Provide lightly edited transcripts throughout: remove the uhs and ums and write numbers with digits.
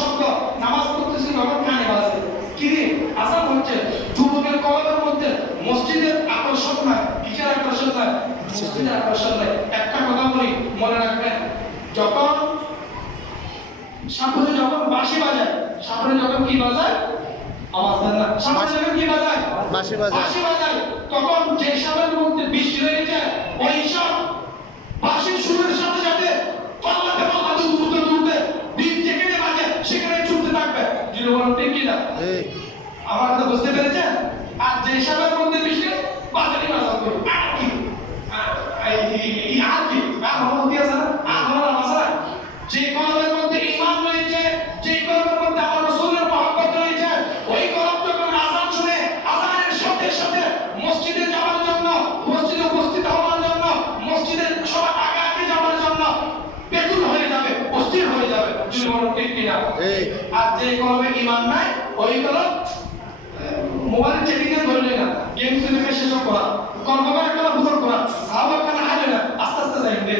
শব্দ, নামাজ পড়তেছি তখন কানে বাজে, কি রে আজান হচ্ছে, যুবকের কলবের মধ্যে মসজিদের আকর্ষণ নাই, কিসের আকর্ষণ নাই? মসজিদের আকর্ষণ নাই। একটা কথা বলি, মনে রাখবেন, যখন সাপুরে যখন বাঁশি বাজায়, সাপুরে যখন কি বাজায়? আওয়াজ দেন না। সাপুরে যখন কি বাজায়? বাঁশি বাজায়। বাঁশি বাজায়, তখন যে সাপের মধ্যে বিষ রয়ে যায়, ওই সাপ বাঁশির সুরের সাথে সাথে পাল্লাতে পাল্লাতে উড়তে উড়তে দিন যেখানে বাজে সেখানে ছুটতে থাকবে। জীবন ঠিক কিনা? আমার কথা বুঝতে পেরেছেন? আর যে সাপের মধ্যে বিষ নেই, বাজারই বাজার করে আর কি আর কি আর হতে আছে না, আর হওয়ার আছে না। যে কলমের মধ্যে ঈমান রয়েছে, যে কলমের মধ্যে আমার রাসূলের মহব্বত রয়েছে, ওই কলম যখন আযান শুনে আযানের সাথে সাথে মসজিদে যাওয়ার জন্য, মসজিদে উপস্থিত হওয়ার জন্য, মসজিদে সবার আগে আগে যাওয়ার জন্য বেকুল হয়ে যাবে, অস্থির হয়ে যাবে। জীবন ঠিক কিনা? আর যে কলমে ঈমান নাই, ওই কলম মোবাইল চেকিং এ ধরলে না, গেম খেলে শেষ করা, কর্মকার একটা ভুল করা, সাহাবা খানা হারে না, আস্তে আস্তে যাইবে।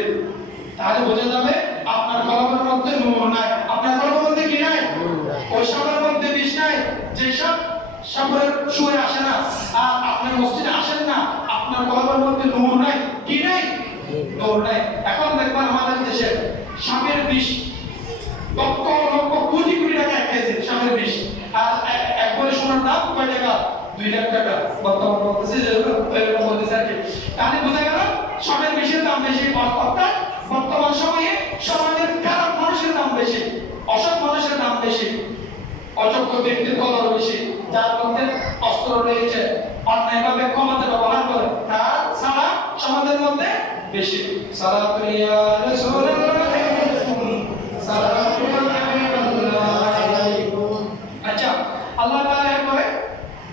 তাহলে বোঝা যাবে আপনার কলমের মধ্যে নূর নাই, আপনার কলমের মধ্যে কি নাই? ওই সাপের মধ্যে বিষ নাই। যে সাপ সাপের সুরে আসে না, আর আপনার মসজিদে আসেন না, আপনার কলমের মধ্যে নূর নাই, কি নাই? নূর নাই। এখন দেখবেন আমাদের দেশে সাপের বিষ লক্ষ লক্ষ কোটি কোটি টাকা খেয়েছে সাপের বিষ, আর একবারে সোনার দাম কয় টাকা? 2 লাখ টাকা বর্তমান বলতেছে যে এরকম বলতেছে আর কি। তাহলে বোঝা গেল সাপের বিষের দাম বেশি, অর্থাৎ বর্তমান সময়ে সমাজের খারাপ মানুষের দাম বেশি, অসৎ মানুষের দাম বেশি, অযোগ্য ব্যক্তির কদর বেশি, যার মধ্যে অস্ত্র রয়েছে, অন্যায়ভাবে ক্ষমতা ব্যবহার করে, তার ছাড়া সমাজের মধ্যে বেশি। সালাতু ইয়া রাসূলুল্লাহ, সালাতু আলাইকুম। আচ্ছা, আল্লাহ তাআলা এরপরে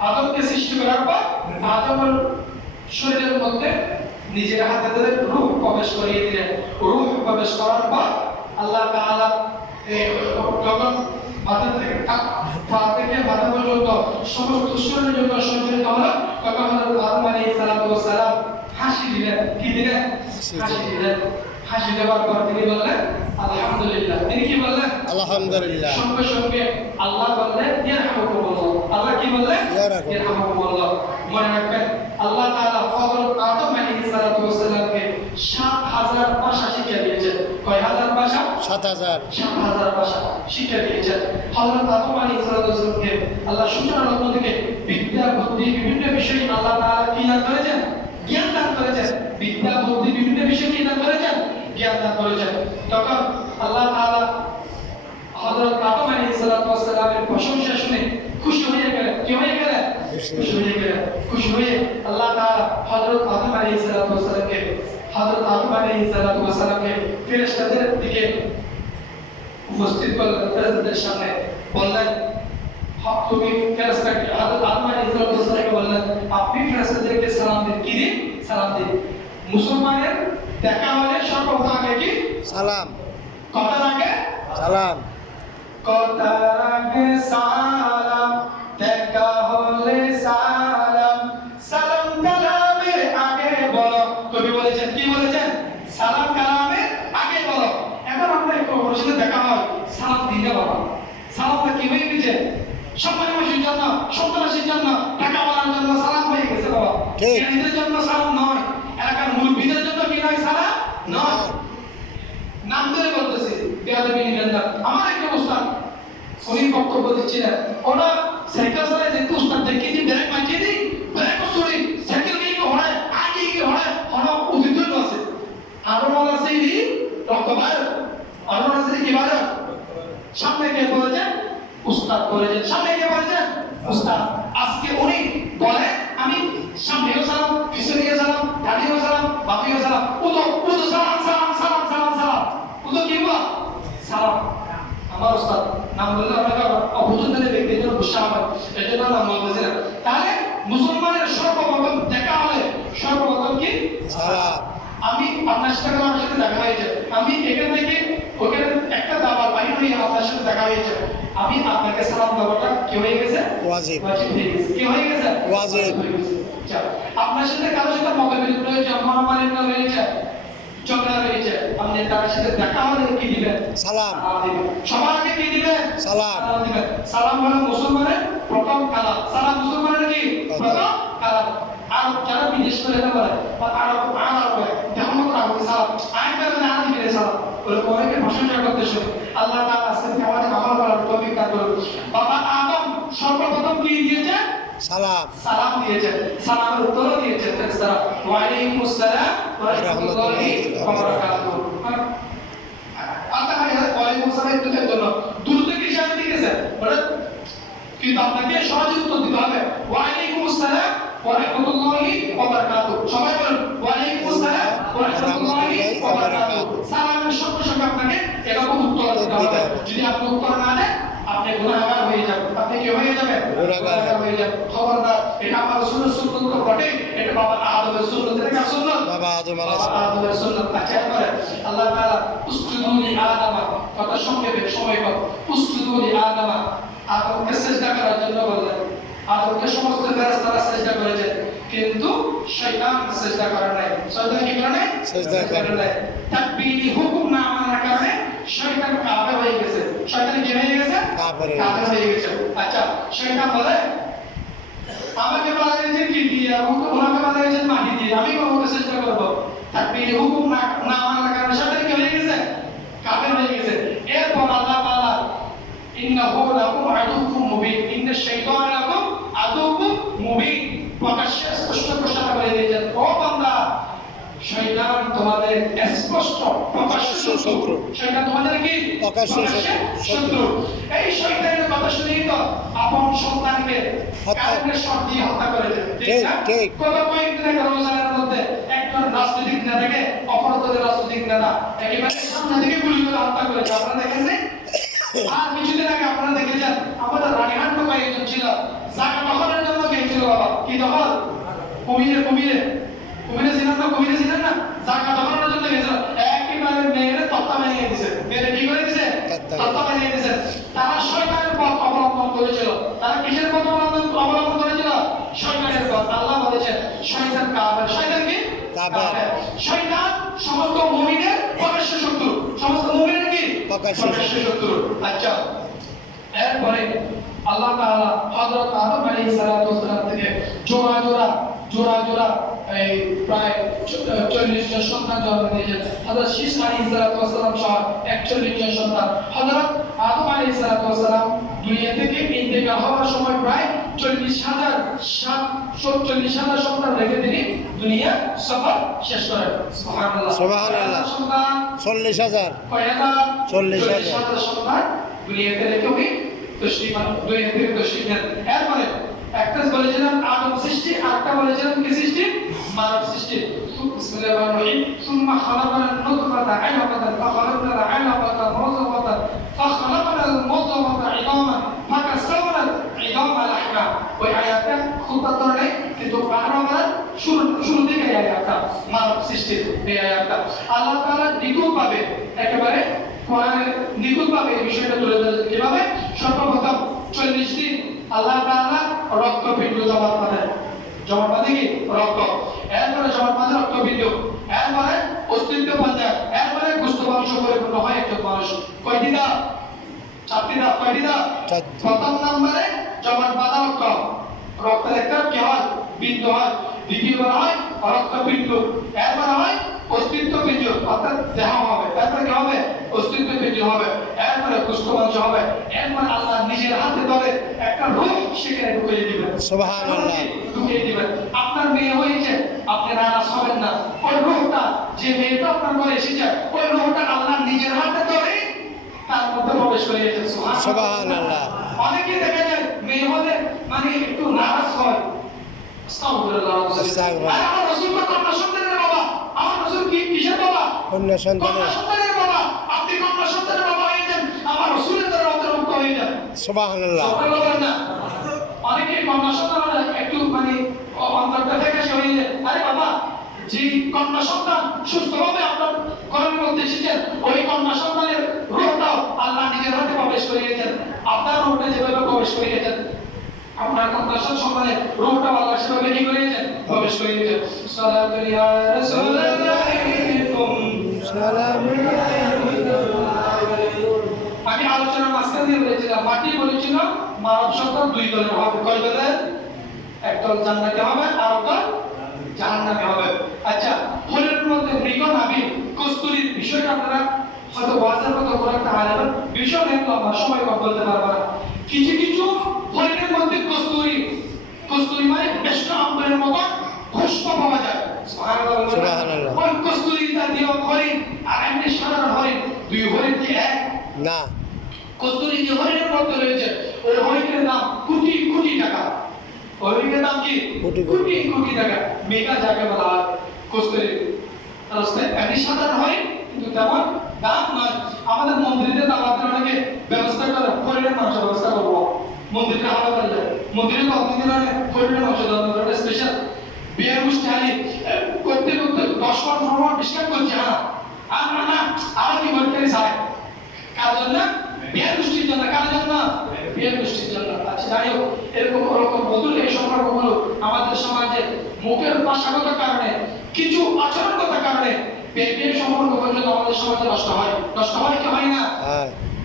আদমকে সৃষ্টি করার পর আদমের শরীরের মধ্যে নিজের হাতে ধরে রূহ প্রবেশ করিয়ে দিলেন। রূহ প্রবেশ করার পর আল্লাহ তাআলা যখন মাথা থেকে পা থেকে মাথা পর্যন্ত সমস্ত শরীরের জন্য সঞ্চালিত হলো, তখন হযরত আদম আলাইহিস সালাম হাসি দিলেন। কি দিলেন? হাসি দিলেন। হাসি দেওয়ার পর তিনি বললেন আলহামদুলিল্লাহ। তিনি কি বললেন? আলহামদুলিল্লাহ। সঙ্গে সঙ্গে আল্লাহ বললেন ইয়ারহামুকুমুল্লাহ। আল্লাহ কি বললেন? ইয়ারহামুকুমুল্লাহ। মনে রাখবেন, আল্লাহ তাআলা হযরত আদম আলাইহিস সালামকে 7000 ভাষা শিখিয়ে দিয়েছেন। কয় হাজার ভাষা? 7000। 7000 ভাষা শিখিয়ে দিয়েছেন। হযরত আদম আলাইহিস সালামকে আল্লাহ সূচনা লগ্ন থেকে বিদ্যা বুদ্ধি বিভিন্ন বিষয়ে আল্লাহ তাআলা কি দান করেছেন? জ্ঞান দান করেছেন। বিদ্যা বুদ্ধি বিভিন্ন বিষয়ে কি দান করেছেন? জ্ঞান দান করেছেন। তখন আল্লাহ তাআলা হযরত আদম আলাইহিস সালামের প্রশংসা শুনে খুশি হয়ে গেলেন। কি হয়ে গেলেন? খুশি হয়ে গেলেন। খুশি হয়ে আল্লাহ তাআলা হযরত আদম আলাইহিস সালামকে ফেরেশতাদের দিকে উপস্থিত করলেন, ফেরেশতাদের সামনে বললেন, তুমি ফেরেশতাকে হযরত আদম আলাইহিস সালামকে বললেন, আপনি ফেরেশতাদেরকে সালাম দিন। কি দিন? সালাম দিন। মুসলমানের দেখা হলে সর্বপ্রথম আগে কি? সালাম। কথার আগে সালাম। কথার আগে সালাম, দেখা হলে সালাম, সালাম কালামের আগে বলো। কবি বলেছেন, কি বলেছেন? সালাম কালামের আগে বলো। এখন আমরা একটু ওর সাথে দেখা হয়, সালাম দিতে বাবা। সালামটা কি হয়ে গেছে? সম্মানের মানুষের জন্য, সন্ত্রাসীর জন্য, টাকা বাড়ানোর জন্য সালাম হয়ে গেছে বাবা। জ্ঞানীদের জন্য সালাম নয়, এলাকার মুরব্বীদের জন্য কি নয়? সালাম নয়। নাম ধরে বলতেছি, বেয়াদবি নিবেন না। আমার একটা উস্তাদ, উনি বক্তব্য দিচ্ছিলেন, ওরা সাইকেল চালায় যেতে উস্তাদ দেখে দিই, ব্রেক মারিয়ে দিই, ব্রেক সরি সাইকেল গিয়ে হড়ায়, আগে গিয়ে হড়ায়, হড়া উদিত আছে। আরো বলা সেই রক্ত বাইর, আরো বলা সেই কি বাইর? সামনে কে বলেছেন? উস্তাদ বলেছেন। সামনে কে বলেছেন? উস্তাদ। আজকে উনি বলে আমি সামনেও সালাম, পিছনেও সালাম, ডানেও সালাম, বামেও সালাম, উদো উদো সালাম সালাম সালাম সালাম সালাম, উদো কি বল? সালাম। আমার উস্তাদ নাম বললে আপনাকে অপছন্দের ব্যক্তির জন্য গুসা হবে, এই জন্য নাম বলতেছি না। তাহলে মুসলমানের সর্বপ্রথম দেখা হলে সর্বপ্রথম কি? সালাম। আমি আপনার সাথে আমার সাথে দেখা হয়েছে, আমি এখান থেকে ওখানে একটা দাবার বাড়ি হয়ে আপনার সাথে দেখা হয়েছে, আমি আপনাকে সালাম দেওয়াটা কি হয়ে গেছে? ওয়াজিব। ওয়াজিব হয়ে গেছে। কি হয়ে গেছে? ওয়াজিব হয়ে গেছে। আচ্ছা, আপনার সাথে কারোর সাথে মতবিরোধ রয়েছে, মহামালিন্য রয়েছে, ঝগড়া হয়েছে, আপনি তার সাথে দেখা হলে কি দিবেন? সালাম। দিবেন। সবার আগে কি দিবেন? সালাম। দিবেন। সালাম হলো মুসলমানের প্রথম কালাম। সালাম মুসলমানের কি প্রথম কালাম। আর যারা বিদেশ করে যেতে পারে বা আরব যেমন আরবি সালাম আমি বলবেন আর দিবেন সালাম বলে অনেকে প্রশংসা করতে শুনে আল্লাহ তাআলা আজকে আমাদের আমল করার তৌফিক দান করুন। বাবা আদম সর্বপ্রথম কি দিয়েছে? সালাম। সালাম দিয়েছেন। সালামের উত্তরও দিয়েছেন ফেরেশতারা ওয়া আলাইকুমুস সালাম ওয়া রাহমাতুল্লাহি ওয়া বারাকাতুহু। ওয়ালাইকুম সালাম এর জন্য দ্রুত কি হিসাবে দিয়েছেন মানে কিন্তু আপনাকে সহজে উত্তর দিতে হবে ওয়া আলাইকুমুস সালাম ওয়া রাহমাতুল্লাহি ওয়া বারাকাতুহু। সবাই বলুন ওয়া আলাইকুমুস সালাম ওয়া রাহমাতুল্লাহি ওয়া বারাকাতুহু। সালামের সঙ্গে সঙ্গে আপনাকে এরকম উত্তর দিতে হবে। যদি আপনি উত্তর না দেন আপনি গুনাহগার হয়ে যাবেন। আপনি কি হয়ে যাবেন? গুনাহগার হয়ে যাবেন। খবরদার, এটা আমার রাসূলের সুন্নাত তো বটে, এটা বাবা আদমের সুন্নাত। এটা কার সুন্নাত? বাবা আদমের সুন্নাত। আচ্ছা এবারে আল্লাহ তাআলা উসজুদু লি আদামা, কথা সংক্ষেপে সময় কম, উসজুদু লি আদামা, আদমকে সিজদা করার জন্য বললেন। আদমকে সমস্ত ফেরেশতারা সিজদা করেছে, কিন্তু শয়তান সিজদা করে নাই। শয়তান কি করে নাই? সিজদা করে নাই। তাকবীরি হুকুম না মানার কারণে শয়তান কাফের হয়ে গেছে। শয়তান কি হয়ে গেছে? কাফের হয়ে গেছে। আচ্ছা শয়তান বলে আমাকে বানাইছেন কি দিয়ে, ওনাকে বানাইছেন মাটি দিয়ে, আমি কোনভাবে চেষ্টা করবো। তাকবীরি হুকুম না মানার কারণে শয়তান কি হয়ে গেছে? কাফের হয়ে গেছে। এরপর আল্লাহ তাআলা ইন্নাহু লাকুম আদুউকুম মুবিন, ইন্নাশ শাইতানা লাকুম আদুউকুম মুবিন, প্রকাশ্যে স্পষ্ট ঘোষণা করে দিয়েছেন ও বান্দা শয়তান তোমাদের স্পষ্ট প্রকাশ্য শত্রু। শয়তান তোমাদের কি? প্রকাশ্য শত্রু। এই শয়তানের কথা শুনেই তো আপন সন্তানকে কারেন্টের শট দিয়ে হত্যা করেছে। ঠিক না? কত কয়েকদিন আগে রমজানের মধ্যে একজন রাজনৈতিক নেতাকে অপরাধের রাজনৈতিক নেতা একেবারে সামনে থেকে গুলি করে হত্যা করেছে। আপনারা দেখেন নাই? আর কিছুদিন আগে আপনারা দেখেছেন আমাদের রানীহাট লোকায় একজন ছিল জায়গা দখলের জন্য গিয়েছিল। বাবা কি দখল? কুমিরে ছিলেন না জায়গা দখলের জন্য গেছিল। একেবারে মেয়েরে তক্তা বানিয়ে দিয়েছে। মেয়েরে কি করে দিয়েছে? তক্তা বানিয়ে দিয়েছে। তারা শয়তানের পথ অবলম্বন করেছিল। তারা কিসের পথ অবলম্বন করেছিল? শয়তানের পথ। আল্লাহ বলেছেন শয়তান কাফের। শয়তান কি? কাফের। শয়তান সমস্ত মুমিনের প্রকাশ্য শত্রু। সমস্ত মুমিনের কি? প্রকাশ্য শত্রু। আচ্ছা এরপরে আল্লাহ তাআলা হযরত আদম আলাইহিস সালাতু ওয়াস সালাম থেকে জোড়া জোড়া এই প্রায় 40 জন সন্তান জন্ম দিয়েছেন। হযরত শীস আলাইহিস সালাতু ওয়াস সালাম সহ 41 জন সন্তান। হযরত আদম আলাইহিস সালাতু ওয়াস সালাম দুনিয়া থেকে ইন্তেকাল হওয়ার সময় প্রায় 40,000 সন্তান রেখে তিনি দুনিয়া সফর শেষ করেন। সুবহানাল্লাহ সুবহানাল্লাহ। সন্তান 40,000 কয়হাজার? 40,000 সন্তান দুনিয়াতে রেখে উনি দুনিয়া থেকে তশরীফ নেন। এরপরে একটা বলেছিলাম আদম সৃষ্টি, আরেকটা বলেছিলাম কি সৃষ্টি? মানব সৃষ্টি। বিসমিল্লাহির রহমানির রহিম। সুম্মা খালাকানান নুতফাতা আলাকাতান ফাখালাকনাল আলাকাতা মুযগাতান ফাখালাকনাল মুযগাতা ইদামান ফাকাসাওনাল ইদামা লাহমা। ওই আয়াতটা খুব তাড়াতাড়ি নাই, কিন্তু আমরা শুরু থেকে এই আয়াতটা মানব সৃষ্টির এই আয়াতটা আল্লাহ তাআলা নিখুঁতভাবে একেবারে কোরআনে নিখুঁতভাবে এই বিষয়টা তুলে ধরেছেন। কিভাবে? সর্বপ্রথম 40 দিন আল্লাহ তাআলা রক্তপিণ্ড জমাট বাঁধেন। জমাট বাঁধে কি? রক্ত। এরপরে জমাট বাঁধে রক্তপিণ্ড। এরপরে অস্তিত্ব পর্যায়। এরপরে গোশত মাংস পরিপূর্ণ হয় একজন মানুষ। কয়টি ধাপ? 4টি ধাপ। কয়টি ধাপ? প্রথম নম্বরে জমাট বাঁধা রক্ত। রক্তের একটা কি হয়? বিন্দু হয়। দ্বিতীয়বার হয় রক্তপিণ্ড। এরপরে হয় অস্তিত্ব পিণ্ড, অর্থাৎ দেহ হবে। এরপরে কি হবে? অস্তিত্ব পিণ্ড হবে। এরপরে গোশত মাংস হবে। এরপরে আল্লাহ নিজের হাতে ধরে একটা রূহ সেখানে ঢুকিয়ে দিবেন। সুবহানাল্লাহ। ঢুকিয়ে দিবেন। আপনার মেয়ে হয়েছে, আপনি নারাজ হবেন না। ওই রূহটা যে মেয়েটা আপনার ঘরে এসেছে, ওই রূহটা আল্লাহ নিজের হাতে ধরে তার মধ্যে প্রবেশ করে দিয়েছেন। সুবহানাল্লাহ। অনেকে দেখা যায় মেয়ে হলে মানে একটু নারাজ হয়। আস্তাগফিরুল্লাহ। আমার রাসূল তো কন্যা সন্তানের বাবা। আমার রাসূল কি কিসের বাবা? কন্যা সন্তানের বাবা। আপনি কন্যা সন্তানের বাবা হয়ে যান, আমার রাসূলের দ্বারা অন্তর্ভুক্ত হয়ে যান। সুবহানাল্লাহ। সুবহানাল্লাহ। অনেকে কন্যা সন্তান একটু মানে অন্তরটা থেকে হয়ে যায়। আরে বাবা, যে কন্যা সন্তান সুস্থভাবে আপনার ঘরের মধ্যে এসেছেন, ওই কন্যা সন্তানের রূহটাও আল্লাহ নিজের হাতে প্রবেশ করিয়েছেন। আপনার রূহটা যেভাবে প্রবেশ করিয়েছেন, আপনার কন্যা সন্তানের রূহটা আল্লাহ সেভাবে কি করিয়েছেন? প্রবেশ করিয়েছেন। সালাতু ইয়া রাসূলুল্লাহ আমি আলোচনার মাঝখান দিয়ে বলেছিলাম মাটি বলেছিল মানব সত্তা দুই দলের হবে, কয় দলের? একদল জান্নাতে হবে আর একদল জাহান্নামে হবে। আচ্ছা, হরিণের মধ্যে মৃগ নাভি কস্তুরীর বিষয়টা আপনারা হয়তো ওয়াজের মতো করে একটা আলাদা বিষয় কিন্তু আমার সময় কম বলতে পারবো না। কিছু কিছু হরিণের মধ্যে কস্তুরী, কস্তুরী মানে বেশটা আম্বরের মতো খুশব পাওয়া যায়। সুবহানাল্লাহ। ওই কস্তুরী জাতীয় হরিণ আর এমনি সাধারণ হরিণ, দুই হরিণ কি এক না? কস্তুরী যে হরিণের মধ্যে রয়েছে ওই হরিণের দাম কোটি কোটি টাকা। হরিণের দাম কি কোটি কোটি কোটি টাকা। মেগা যাকে বলা হয় কস্তুরী রাস্তায় এমনি সাধারণ হরিণ কিন্তু তেমন দাম নয়। আমাদের মন্দিরে দাওয়াতের অনেকে ব্যবস্থা করে হরিণের মাংস ব্যবস্থা করবো, মন্দিরে হাওয়া করলে মন্দিরে অতিথিরা হরিণের মাংস দেওয়া স্পেশাল বিয়ের মুষ্টি করতে করতে 10 বার ভ্রমণ বিস্কার করছে। আর না আর কি করতে চায় কার জন্য? বিয়ের গোষ্ঠীর জন্য। কার জন্য? বিয়ের গোষ্ঠীর জন্য। আচ্ছা যাই হোক, এরকম ওরকম মধুর এই সম্পর্কগুলো আমাদের সমাজে মুখের ভাষাগত কারণে কিছু আচরণগত কারণে বিয়ের সম্পর্ক পর্যন্ত আমাদের সমাজে নষ্ট হয়। নষ্ট হয় কি হয় না?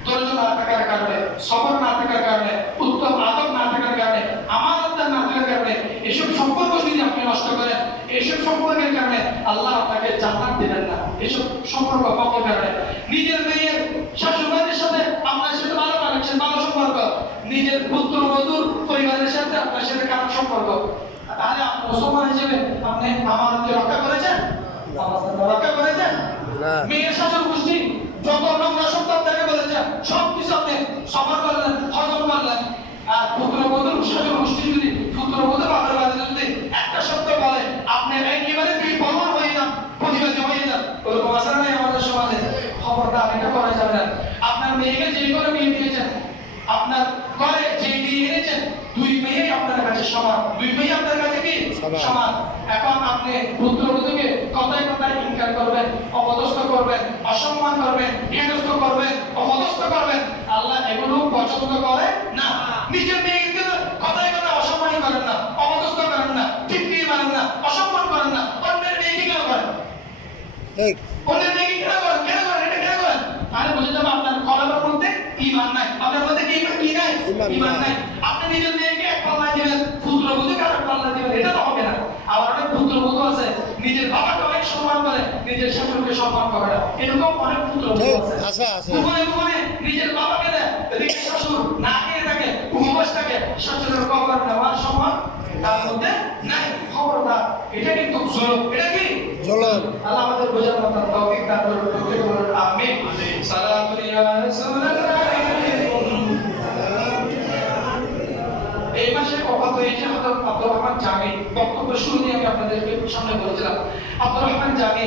ধৈর্য না থাকার কারণে, সবর না থাকার কারণে, উত্তম আদব না থাকার কারণে, আমানতদার না থাকার কারণে এসব সম্পর্ক যদি আপনি নষ্ট করেন, এসব সম্পর্কের কারণে আল্লাহ আপনাকে জান্নাত দিবেন না। এসব সম্পর্ক পাওয়ার কারণে নিজের মেয়ের শাশুড়ির সাথে আপনার সাথে ভালো কানেকশন, ভালো সম্পর্ক, নিজের পুত্র বধূর পরিবারের সাথে আপনার সাথে খারাপ সম্পর্ক, তাহলে আপনি মুসলমান হিসেবে আপনি আমানতকে রক্ষা করেছেন? রক্ষা করেছেন? মেয়ের শাশুড় গোষ্ঠী যত নোংরা শব্দ আপনাকে বলেছে সব কিছু আপনি সফর করলেন, হজম করলেন। আর পুত্রবধূর শাশুড় গোষ্ঠী যদি পুত্রবধূ বাবার বাড়িতে যদি একটা শব্দ বলে আপনি একেবারে বিপন্ন হয়ে যান, প্রতিবাদী হয়ে যান। ওরকম আসার নাই আমাদের সমাজে। খবরদার এটা করা যাবে না। আপনার মেয়েকে যেই করে বিয়ে দিয়েছেন, আপনার ঘরে যেই বিয়ে এনেছেন, দুই মেয়ে আপনার কাছে সমান। দুই মেয়ে আপনার কাছে কি সমান। এখন আপনি পুত্রবধূকে কথায় কথায় ইনকার করবেন, অপদস্থ করবেন, অসম্মান করবেন, হেনস্থ করবেন, অপদস্থ করবেন, আল্লাহ এগুলো পছন্দ করে না। নিজের মেয়েকে কথায় কথায় অসম্মান করেন না, অপদস্থ করেন না, টিটকি মারেন না, অসম্মান করেন না। অন্যের মেয়েকে কেন করেন? অন্যের মেয়েকে কেন করেন? কেন করেন? এটা কেন করেন? তাহলে বুঝে যাবো আপনার কলমের মধ্যে ঈমান নাই। আপনার মধ্যে কি নাই? ঈমান নাই। আপনি নিজের মেয়েকে এক পাল্লা দিবেন, পুত্রবধূকে আরেক পাল্লা দিবেন, এটা তো হবে না। আবার অনেক পুত্রবধূ আছে নিজের বাবাকে অনেক সম্মান করে, নিজের শাশুড়িকে সম্মান করে না। এরকম অনেক পুত্রবধূ আছে। ঘুমায় নিজের বাবাকে দেয়, এদিকে শাশুড় না খেয়ে থাকে, উপবাস থাকে, শাশুড়ের কবর নেওয়ার সম্মান তার মধ্যে নাই। খবরদার, এটা কিন্তু জুলুম। এটা কি জুলুম? আল্লাহ আমাদের বোঝার মতো তৌফিক দান করুন। আমিন। সালাতু ইয়া রাসূলুল্লাহ। এই মাসে ওফাত হয়েছে হযরত আব্দুর রহমান জামি। বক্তব্য শুরুতে আমি আপনাদেরকে সামনে বলেছিলাম, আব্দুর রহমান জামি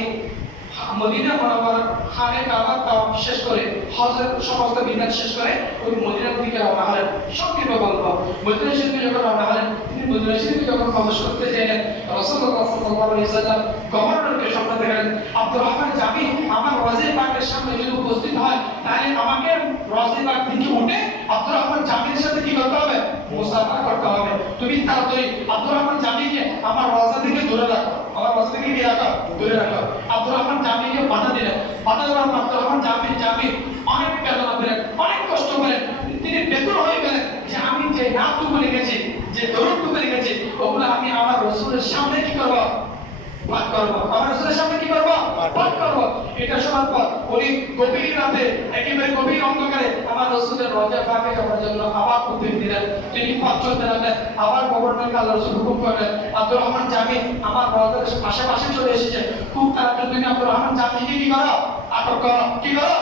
মদিনা মুনাওয়ারা খানে কাবা তাওয়াফ শেষ করে, হজের সমস্ত বিধান শেষ করে ওই মদিনার দিকে রওনা হলেন। সংক্ষেপে বলবো, মদিনা শরীফে যখন রওনা হলেন, তিনি মদিনা শরীফে যখন প্রবেশ করতে চাইলেন, রাসূলুল্লাহ সাল্লাল্লাহু আলাইহি ওয়াসাল্লাম গভর্নরকে স্বপ্ন দেখালেন, আব্দুর রহমান জামি আমার রওজা পাকের সামনে যদি উপস্থিত হয়, তাহলে আমাকে রওজা পাক থেকে উঠে আব্দুর রহমান জামির সাথে কি করতে হবে? মুসাফা করতে হবে। তুমি তাড়াতাড়ি আব্দুর রহমান জামিকে আমার রওজা থেকে দূরে রাখো, আমার রওজা থেকে কি রাখো? দূরে রাখো। আব্দুর রহমান জামিকে বাধা দিলেন। বাধা দেওয়ার পর আব্দুর রহমান জামি অনেক বেদনা পেলেন, অনেক কষ্ট পেলেন। তিনি বেদনা হয়ে গেলেন যে আমি যে নামটুকু লিখেছি, যে দরুদটুকু লিখেছি, ওগুলো আমি আমার রাসূলের সামনে কি করব? পাঠ করব। আমার রাসূলের সামনে কি করব? পাঠ করব। এটা শোনার পর উনি গভীর রাতে একেবারে গভীর অন্ধকারে আমার রাসূলের রওজা পাকে যাওয়ার জন্য আবার উদ্যোগ দিলেন। তিনি পথ চলতে লাগলেন। আবার গভর্নরকে আল্লাহ রাসূল হুকুম করলেন, আব্দুর রহমান জামি আমার রওজার পাশাপাশি চলে এসেছে, খুব তাড়াতাড়ি তুমি আব্দুর রহমান জামিকে কি করো? আটক করো। কি করো?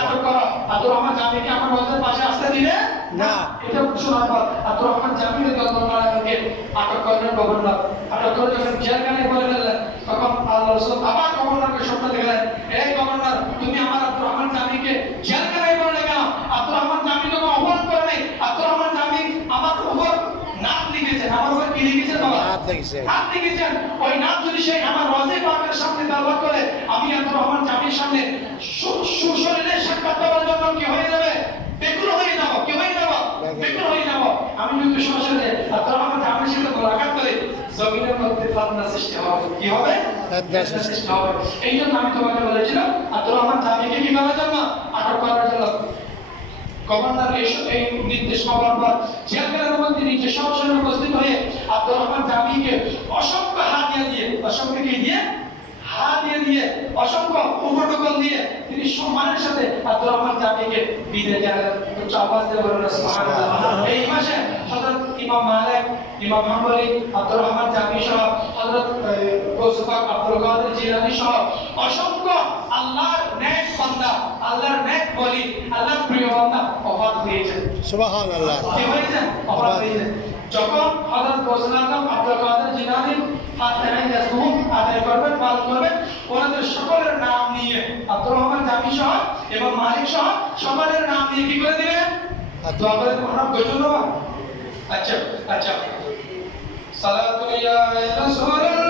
আটক করো। আব্দুর রহমান জামিকে আমার রওজার পাশে আসতে দিলে না। এটা শোনার পর আব্দুর রহমান জামিকে গভর্নরকে আটক করলেন। গভর্নর আটক করে যখন জেলখানায় বলে ফেললেন, তখন আল্লাহ রাসূল আবার গভর্নরকে স্বপ্ন দেখলেন, এই গভর্নর, তুমি আমার আব্দুর রহমান জামিকে জেলখানায় বললে কেন? আব্দুর রহমান জামি যখন অপরাধ করে নাই, আব্দুর রহমান জামি আমার উপর নাম লিখেছেন, আমার উপর কি লিখেছেন? নাম লিখেছেন। ওই নাম যদি সে আমার রওজা পাকের সামনে তেলাওয়াত করে, আমি আব্দুর রহমান জামির সামনে সুশরীরে সাক্ষাৎ পাওয়ার জন্য কি হয়ে যাবে? বেকুল হয়ে যাব। কি হয়ে যাব? বেকুল হয়ে যাব। আমি যদি সরাসরি আব্দুর রহমান জামির সাথে মোলাকাত করে জমিনের মধ্যে ফাতনা সৃষ্টি হবে। কি হবে? সৃষ্টি হবে। এই জন্য আমি তোমাকে বলেছিলাম আব্দুর রহমান জামিকে কি করার জন্য, আটক করার জন্য। গভর্নর এই নির্দেশ পাওয়ার পর জেলখানার মধ্যে নিজে সরাসরি উপস্থিত হয়ে আব্দুর রহমান জামিকে অসংখ্য হাদিয়া দিয়ে, অসংখ্য কি দিয়ে, হাদিয়া দিয়ে, অসংখ্য উপঢৌকন দিয়ে তিনি সম্মানের সাথে আব্দুর রহমান জামিকে বিদায় জানালেন। তো আওয়াজ দিয়ে বলুন সুবহানাল্লাহ। এই মাসে হযরত ইমাম মালিক, ইমাম হাম্বলি, আব্দুর রহমান জামি সহ হযরত গৌসুফাক আব্দুল কাদের জিলানী সহ অসংখ্য আল্লাহর নেক বান্দা, আল্লাহর নেক ওলি, আল্লাহর প্রিয় বান্দা ওফাত হয়েছে। সুবহানাল্লাহ। কি হয়েছে? ওফাত হয়েছে। যখন হযরত গৌসুল আজম আব্দুল কাদের জিলানী ফাতিহা ইয়াসুম আদায় করবেন, পালন করবেন, ওনাদের সকলের নাম নিয়ে আব্দুর রহমান জামি সহ এবং মালিক সহ সকলের নাম নিয়ে কি করে দিবেন? দোয়া করে আমরা গজল। আচ্ছা আচ্ছা, সালাতু ইয়া রাসূলুল্লাহ